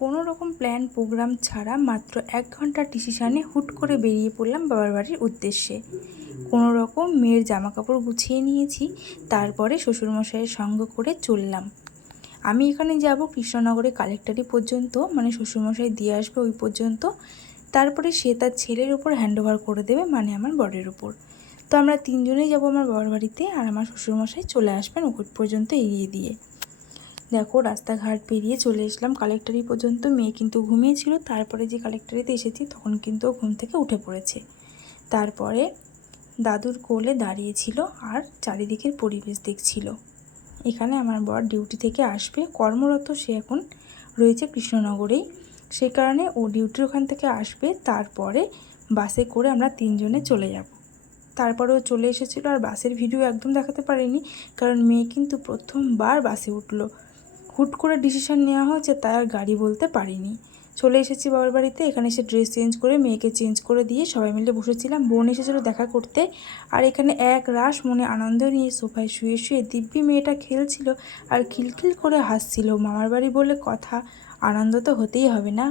কোনো রকম plan programme ছাড়া মাত্র 1 ঘন্টার ডিসিশানে হুট করে বেরিয়ে পড়লাম বাবার বাড়ির উদ্দেশ্যে। কোনো রকম মেয়ের জামাকাপড় গুছিয়ে নিয়েছি, তারপরে শ্বশুরমশাইয়ের সঙ্গ করে চললাম। আমি এখানে যাব কৃষ্ণনগরে কালেক্টরি পর্যন্ত, মানে শ্বশুরমশাই দিয়ে আসবে ওই পর্যন্ত, তারপরে সে তার ছেলের উপর হ্যান্ডওভার করে দেবে, মানে আমার বরের উপর। তো আমরা 3 জনেই যাব আমার বাবার বাড়িতে, আর আমার শ্বশুরমশাই চলে আসবেন ওই পর্যন্ত এগিয়ে দিয়ে। দেখো রাস্তাঘাট পেরিয়ে চলে এসলাম কালেক্টরি পর্যন্ত। মেয়ে কিন্তু ঘুমিয়েছিল, তারপরে যে কালেক্টরিতে এসেছি তখন কিন্তু ঘুম থেকে উঠে পড়েছে। তারপরে দাদুর কোলে দাঁড়িয়েছিল আর চারিদিকের পরিবেশ দেখছিল। এখানে আমার বর ডিউটি থেকে আসবে, কর্মরত সে এখন রয়েছে কৃষ্ণনগরেই, সেই কারণে ও ডিউটির ওখান থেকে আসবে, তারপরে বাসে করে আমরা 3 জনে চলে যাব। তারপরেও চলে এসেছিলো, আর বাসের ভিডিও একদম দেখাতে পারিনি, কারণ মেয়ে কিন্তু প্রথমবার বাসে উঠলো। হুট করে ডিসিশান নেওয়া হয়েছে, তাই আর গাড়ি বলতে পারিনি। চলে এসেছি বাবার বাড়িতে। এখানে এসে ড্রেস চেঞ্জ করে মেয়েকে চেঞ্জ করে দিয়ে সবাই মিলে বসেছিলাম। বোন এসেছিলো দেখা করতে, আর এখানে এক রাশ মনে আনন্দ নিয়ে সোফায় শুয়ে শুয়ে দিব্যি মেয়েটা খেলছিল আর খিলখিল করে হাসছিল। মামার বাড়ি বলে কথা, আনন্দ তো হতেই হবে না।